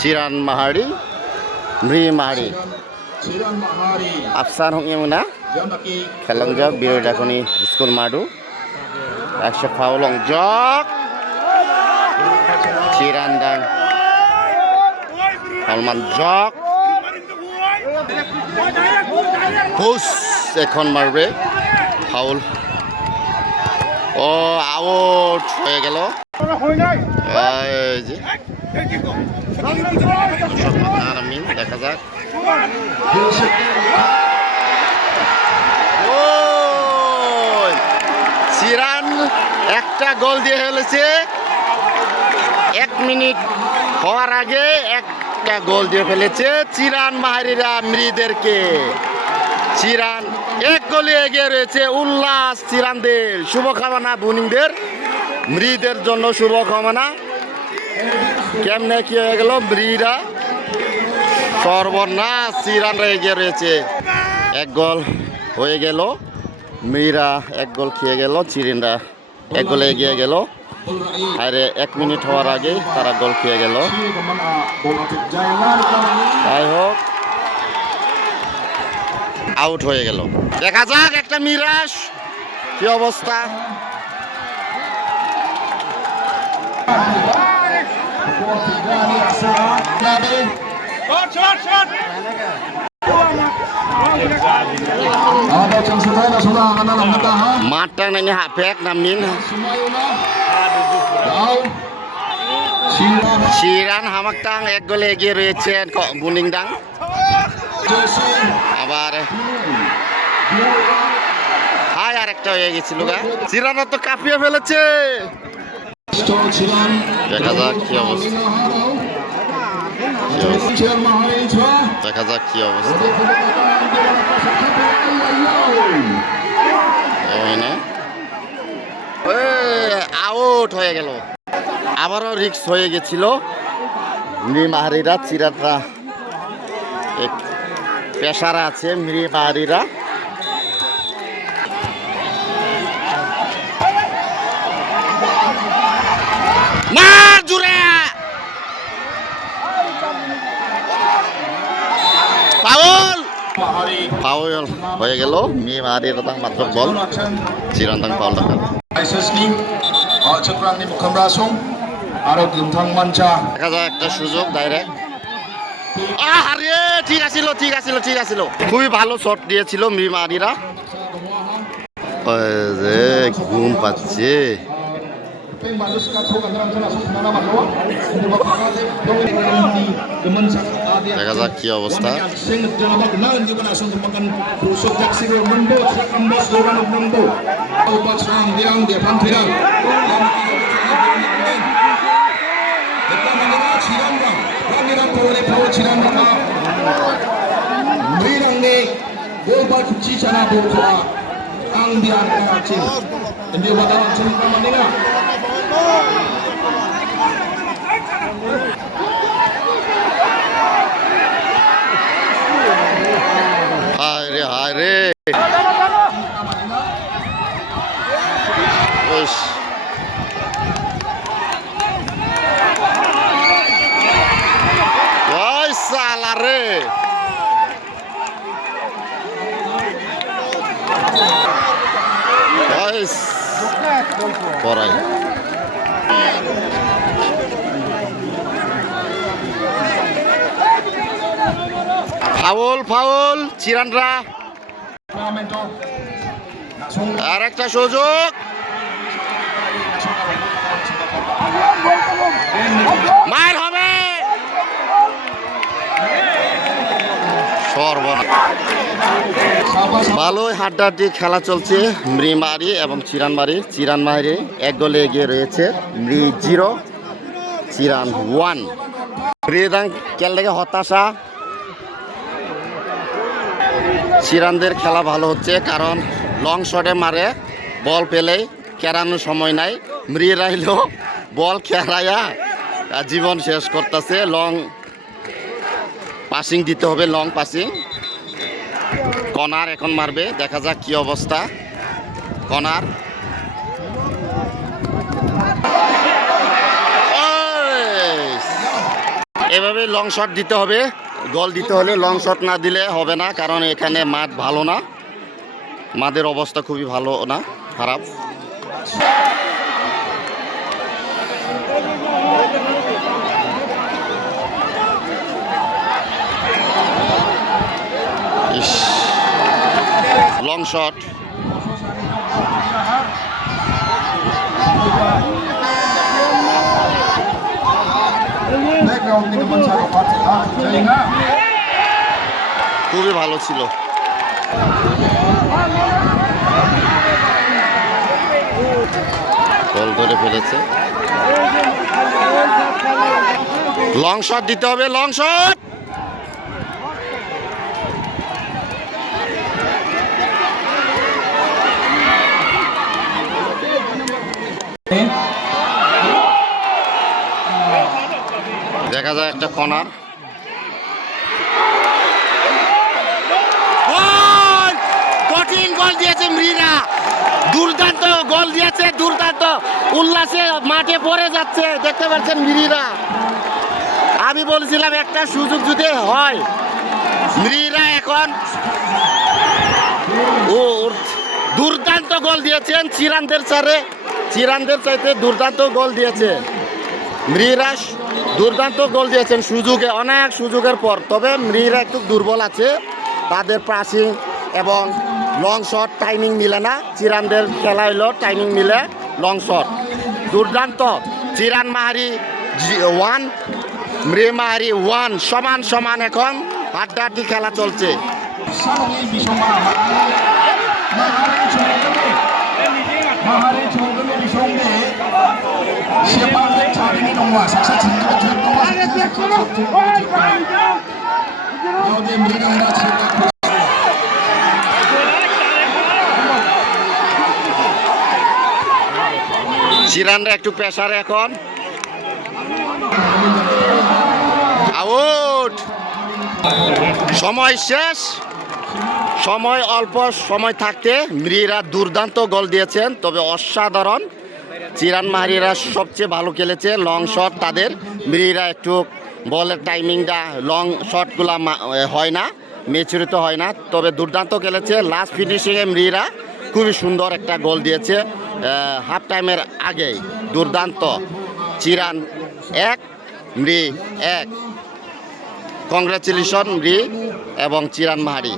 Ciran Mahari, Mri Mahari. Afsan hong yang mana? Kelang jog biru dakoni school madu. Aksha Paulong jog. Ciran dan Palman jog. Push ekon marbe. Paul. Oh, out হয়ে গেল। এই যে আরামিন দেখা যাক। চিরান একটা গোল দিয়ে ফেলেছে 1 মিনিট হওয়ার আগে একটা গোল দিয়ে ফেলেছে চিরান মাহারিরা মৃদেরকে। চিরান এক গোলে এগিয়ে রয়েছে। উল্লাস চিরানদের, শুভকামনা বুনিংদের, মৃদের জন্য শুভকামনা। কেমনে কি হয়ে গেল, মৃরা সর্বনাশ, চিরানরা এগিয়ে রয়েছে। 1 গোল হয়ে গেল, মৃরা 1 গোল খেয়ে গেল, চিরানরা 1 গোলে এগিয়ে গেল। আরে 1 মিনিট হওয়ার আগে তারা গোল খেয়ে গেল। যাই হোক, আউট হয়ে গেল। দেখা যাক একটা মিরাজ কি অবস্থা। মাঠটা নাকি হাফেক নামিন চিরান হামাকটাং 1 গোলে এগিয়ে রয়েছেন বুনিংডাং। আবার হাই আরেকটা হয়ে গেছিল গা। চিরানা তো কাঁপিয়ে ফেলেছে। দেখা যাক কি অবস্থা, দেখা যাক কি অবস্থা। আউট হয়ে গেল। আবারও রিক্স হয়ে গেছিল। মৃ মাহারিরা, চিরানরা পেশারা আছে। মৃ মাহারিরা জুড়ে পাউল পাউল হয়ে গেল। মৃ মাহারিরা তাং মাত্র বল, চিরান তাং পাউল দেখা। দেখা যায় একটা সুযোগ ডাইরেক্ট। আরে ঠিক আছিল, ঠিক আছিল, ঠিক আছিল। খুবই ভালো শট দিয়েছিল মৃ মাহারিরা। ঘুম পাচ্ছে। দেখা যাক কি অবস্থা। হায় রে হায় রে, সালা রে। পড়াই ফাউল ফাউল চিরানরা। আর একটা সুযোগ, মার হবে। সর্বনাশ। ভালোই হাড্ডাহাড্ডি খেলা চলছে মৃ মাহারি এবং চিরান মাহারি। চিরান মাহারি 1 গোলে এগিয়ে রয়েছে। মৃ 0, চিরান 1। মৃদাং খেল থেকে হতাশা। চিরানদের খেলা ভালো হচ্ছে, কারণ লং শটে মারে, বল পেলেই কেরানোর সময় নাই। মৃ রাইল বল খেরাইয়া জীবন শেষ করতেছে। লং পাসিং দিতে হবে, লং পাসিং। কর্নার এখন মারবে, দেখা যাক কি অবস্থা। কর্নার এভাবে লং শট দিতে হবে। গোল দিতে হলে লং শট না দিলে হবে না, কারণ এখানে মাঠ ভালো না, মাঠের অবস্থা খুবই ভালো না, খারাপ। লং শট, খুবই ভালো ছিল। বল ধরে ফেলেছে। লং শট দিতে হবে, লং শট। দেখা যায় একটা কর্নার। কঠিন গোল দিয়েছে মৃরা, দুর্দান্ত গোল দিয়েছে, দুর্দান্ত উল্লাসে মাঠে পড়ে যাচ্ছে, দেখতে পাচ্ছেন মৃরা। আমি বলছিলাম একটা সুযোগ যদি হয়, মৃরা এখন দুর্দান্ত গোল দিয়েছেন। চিরানদের চাইতে দুর্দান্ত গোল দিয়েছে মৃরা, দুর্দান্ত গোল দিয়েছেন সুযোগে, অনেক সুযোগের পর। তবে মৃরা একটু দুর্বল আছে, তাদের পাসিং এবং লং শট টাইমিং মিলে না। চিরানদের খেলা হইল টাইমিং মিলে, লং শট দুর্দান্ত। চিরান মাহারি 1, মৃ মাহারি 1, সমান সমান এখন হাড্ডাহাড্ডি খেলা চলছে। চিরানরা একটু প্রেসারে এখন। আউট, সময় শেষ, সময় অল্প সময় থাকতে মৃরা দুর্দান্ত গোল দিয়েছেন, তবে অসাধারণ। চিরান মাহারিরা সবচেয়ে ভালো খেলেছে, লং শট তাদের। মৃরা একটু বলের টাইমিংটা, লং শটগুলা হয় না, ম্যাচুরিত হয় না, তবে দুর্দান্ত খেলেছে। লাস্ট ফিনিশিংয়ে মৃরা খুবই সুন্দর একটা গোল দিয়েছে হাফ টাইমের আগেই, দুর্দান্ত। চিরান 1, মৃ 1। কংগ্রাচুলেশন মৃ এবং চিরান মাহারি।